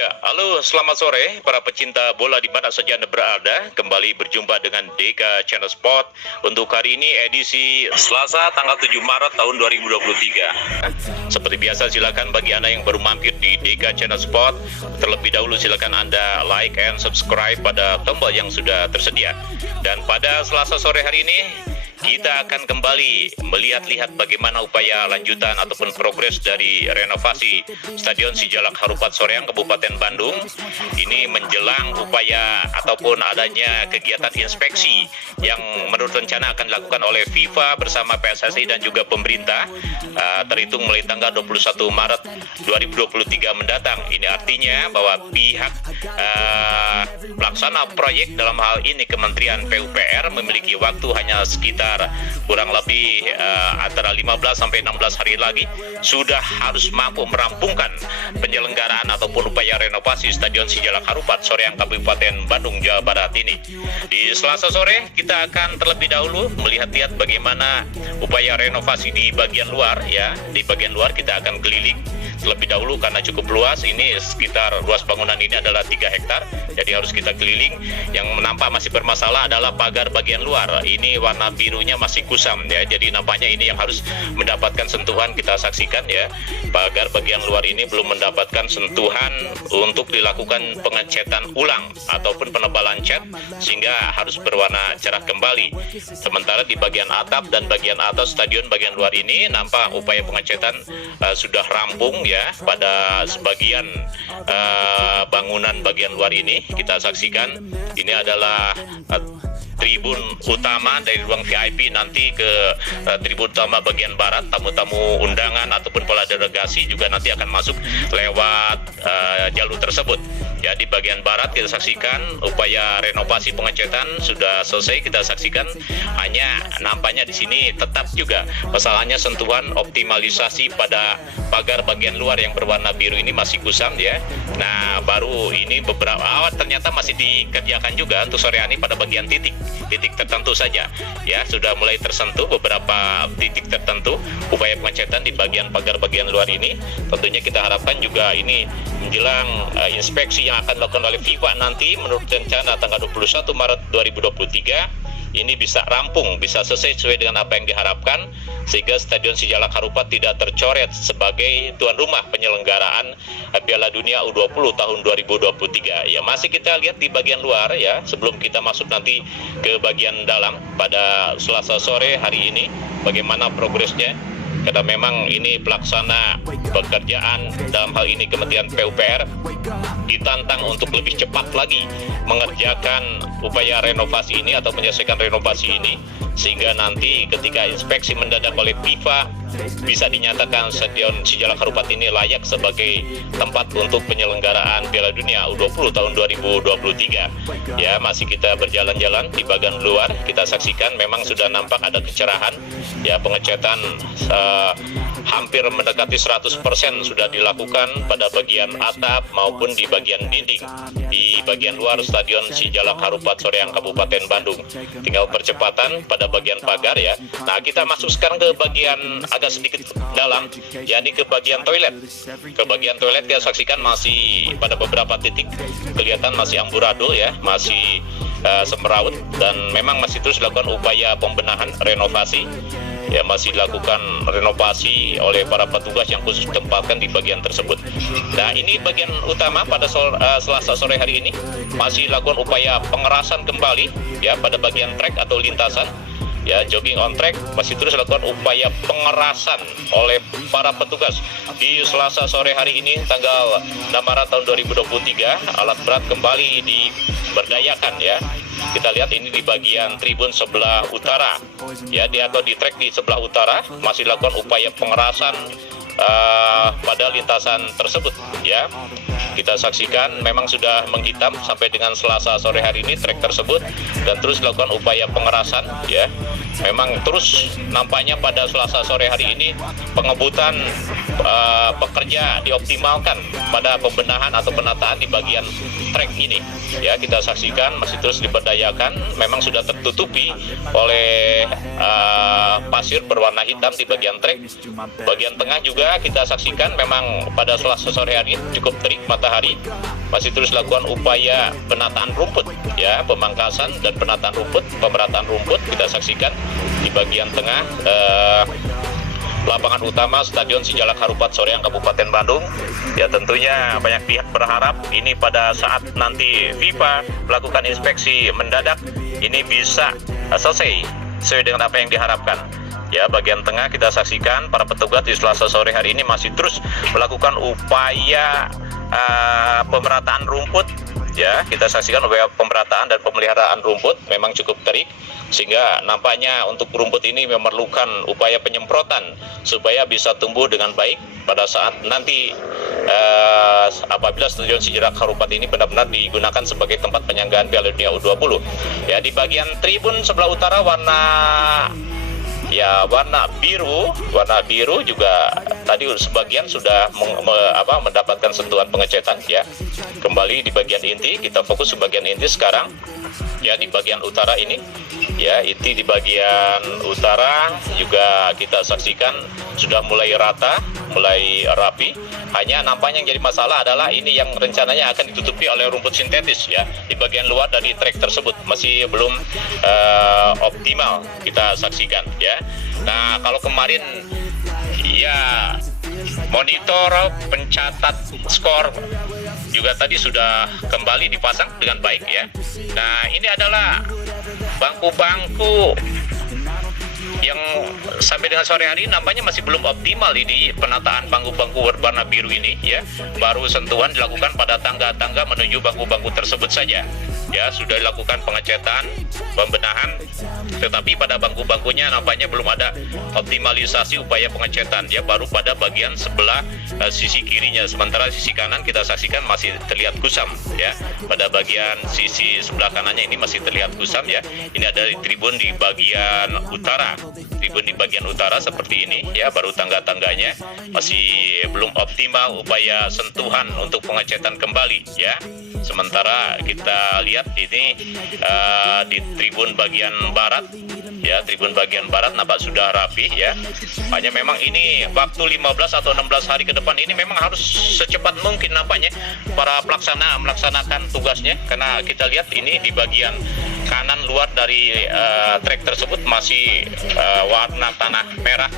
Ya, halo, selamat sore para pecinta bola di mana saja Anda berada. Kembali berjumpa dengan Deka Channel Sport untuk hari ini edisi Selasa tanggal 7 Maret tahun 2023. Seperti biasa, silakan bagi Anda yang baru mampir di Deka Channel Sport, terlebih dahulu silakan Anda like and subscribe pada tombol yang sudah tersedia. Dan pada Selasa sore hari ini kita akan kembali melihat-lihat bagaimana upaya lanjutan ataupun progres dari renovasi Stadion Sijalak Harupat Soreang Kabupaten Bandung. Ini menjelang upaya ataupun adanya kegiatan inspeksi yang menurut rencana akan dilakukan oleh FIFA bersama PSSI dan juga pemerintah terhitung mulai tanggal 21 Maret 2023 mendatang. Ini artinya bahwa pihak pelaksana proyek dalam hal ini Kementerian PUPR memiliki waktu hanya sekitar kurang lebih antara 15 sampai 16 hari lagi sudah harus mampu merampungkan penyelenggaraan ataupun upaya renovasi Stadion Sijalak Harupat Soreang Kabupaten Bandung, Jawa Barat ini. Di Selasa sore kita akan terlebih dahulu melihat-lihat bagaimana upaya renovasi di bagian luar ya. Di bagian luar kita akan keliling terlebih dahulu karena cukup luas. Ini sekitar luas bangunan ini adalah 3 hektar, jadi harus kita keliling. Yang nampak masih bermasalah adalah pagar bagian luar. Ini warna birunya masih kusam ya, jadi nampaknya ini yang harus mendapatkan sentuhan. Kita saksikan ya, pagar bagian luar ini belum mendapatkan sentuhan untuk dilakukan pengecetan ulang ataupun penebalan cat sehingga harus berwarna cerah kembali. Sementara di bagian atap dan bagian atas stadion bagian luar ini nampak upaya pengecetan sudah rampung ya. Pada sebagian bangunan bagian luar ini kita saksikan ini adalah tribun utama dari ruang VIP nanti ke tribun utama bagian barat. Tamu-tamu undangan ataupun pola delegasi juga nanti akan masuk lewat jalur tersebut. Ya, di bagian barat kita saksikan upaya renovasi pengecetan sudah selesai. Kita saksikan hanya nampaknya di sini tetap juga masalahnya sentuhan optimalisasi pada pagar bagian luar yang berwarna biru ini masih kusam ya. Nah, baru ini beberapa ternyata masih dikerjakan juga untuk sore ini pada bagian titik tertentu saja ya, sudah mulai tersentuh beberapa titik tertentu upaya pengecetan di bagian pagar bagian luar ini. Tentunya kita harapkan juga ini menjelang inspeksi yang akan dilakukan oleh FIFA nanti menurut rencana tanggal 21 Maret 2023 ini bisa rampung, bisa selesai sesuai dengan apa yang diharapkan, sehingga Stadion Sijalak Harupat tidak tercoret sebagai tuan rumah penyelenggaraan Piala Dunia U20 tahun 2023. Ya, masih kita lihat di bagian luar ya, sebelum kita masuk nanti ke bagian dalam pada Selasa sore hari ini bagaimana progresnya. Karena memang ini pelaksana pekerjaan dalam hal ini Kementerian PUPR ditantang untuk lebih cepat lagi mengerjakan upaya renovasi ini atau menyelesaikan renovasi ini, sehingga nanti ketika inspeksi mendadak oleh FIFA bisa dinyatakan Stadion Sijalak Harupat ini layak sebagai tempat untuk penyelenggaraan Piala Dunia U20 tahun 2023. Ya, masih kita berjalan-jalan di bagian luar, kita saksikan memang sudah nampak ada kecerahan ya, pengecetan hampir mendekati 100% sudah dilakukan pada bagian atap maupun di bagian dinding di bagian luar Stadion Sijalak Harupat Soreang Kabupaten Bandung. Tinggal percepatan pada bagian pagar ya. Nah, kita masuk sekarang ke bagian agak sedikit dalam, yakni ke bagian toilet. Ke bagian toilet kita saksikan masih pada beberapa titik kelihatan masih amburadul ya, masih semeraut, dan memang masih terus dilakukan upaya pembenahan renovasi. Ya, masih dilakukan renovasi oleh para petugas yang khusus ditempatkan di bagian tersebut. Nah, ini bagian utama pada Selasa sore hari ini masih dilakukan upaya pengerasan kembali ya pada bagian trek atau lintasan. Ya, jogging on track masih terus dilakukan upaya pengerasan oleh para petugas. Di Selasa sore hari ini tanggal 6 Maret tahun 2023 alat berat kembali diberdayakan ya. Kita lihat ini di bagian tribun sebelah utara ya, atau di trek di sebelah utara masih dilakukan upaya pengerasan pada lintasan tersebut ya. Kita saksikan memang sudah menghitam sampai dengan Selasa sore hari ini trek tersebut, dan terus dilakukan upaya pengerasan ya. memang terus nampaknya pada Selasa sore hari ini pengebutan pekerja dioptimalkan pada pembenahan atau penataan di bagian trek ini. Ya, kita saksikan masih terus diberdayakan, memang sudah tertutupi oleh pasir berwarna hitam di bagian trek. Bagian tengah juga kita saksikan memang pada Selasa sore hari ini cukup terik matahari. Masih terus lakukan upaya penataan rumput, ya, pemangkasan dan penataan rumput, pemerataan rumput kita saksikan di bagian tengah lapangan utama Stadion Sijalak Harupat Soreang Kabupaten Bandung. Ya, tentunya banyak pihak berharap ini pada saat nanti FIFA melakukan inspeksi mendadak ini bisa selesai sesuai dengan apa yang diharapkan. Ya, bagian tengah kita saksikan para petugas di Selasa sore hari ini masih terus melakukan upaya pemerataan rumput. Ya, kita saksikan upaya pemerataan dan pemeliharaan rumput memang cukup terik, sehingga nampaknya untuk rumput ini memerlukan upaya penyemprotan supaya bisa tumbuh dengan baik pada saat nanti apabila Stadion Sijalak Harupat ini benar-benar digunakan sebagai tempat penyanggaan Piala Dunia U20. Ya, di bagian tribun sebelah utara warna biru juga tadi sebagian sudah mendapatkan sentuhan pengecetan. Ya, kembali di bagian inti, kita fokus ke bagian inti sekarang. Ya, di bagian utara ini, ya, inti di bagian utara juga kita saksikan sudah mulai rata, mulai rapi. Hanya nampaknya yang jadi masalah adalah ini yang rencananya akan ditutupi oleh rumput sintetis, ya, di bagian luar dari trek tersebut masih belum optimal kita saksikan, ya. Nah, kalau kemarin ya monitor pencatat skor juga tadi sudah kembali dipasang dengan baik, ya. Nah, ini adalah bangku-bangku yang sampai dengan sore hari nampaknya masih belum optimal ini penataan bangku-bangku berwarna biru ini, ya. Baru sentuhan dilakukan pada tangga-tangga menuju bangku-bangku tersebut saja. Ya, sudah dilakukan pengecetan, pembenahan, tetapi pada bangku-bangkunya nampaknya belum ada optimalisasi upaya pengecetan. Ya, baru pada bagian sebelah sisi kirinya, sementara sisi kanan kita saksikan masih terlihat kusam, ya. Pada bagian sisi sebelah kanannya ini masih terlihat kusam, ya. Ini ada di tribun di bagian utara. Tribun di bagian utara seperti ini, ya, baru tangga-tangganya masih belum optimal upaya sentuhan untuk pengecetan kembali, ya. Sementara kita lihat ini di tribun bagian barat, ya, tribun bagian barat nampak sudah rapi, ya. Hanya memang ini waktu 15 atau 16 hari ke depan ini memang harus secepat mungkin nampaknya para pelaksana melaksanakan tugasnya, karena kita lihat ini di bagian kanan luar dari trek tersebut masih warna tanah merah.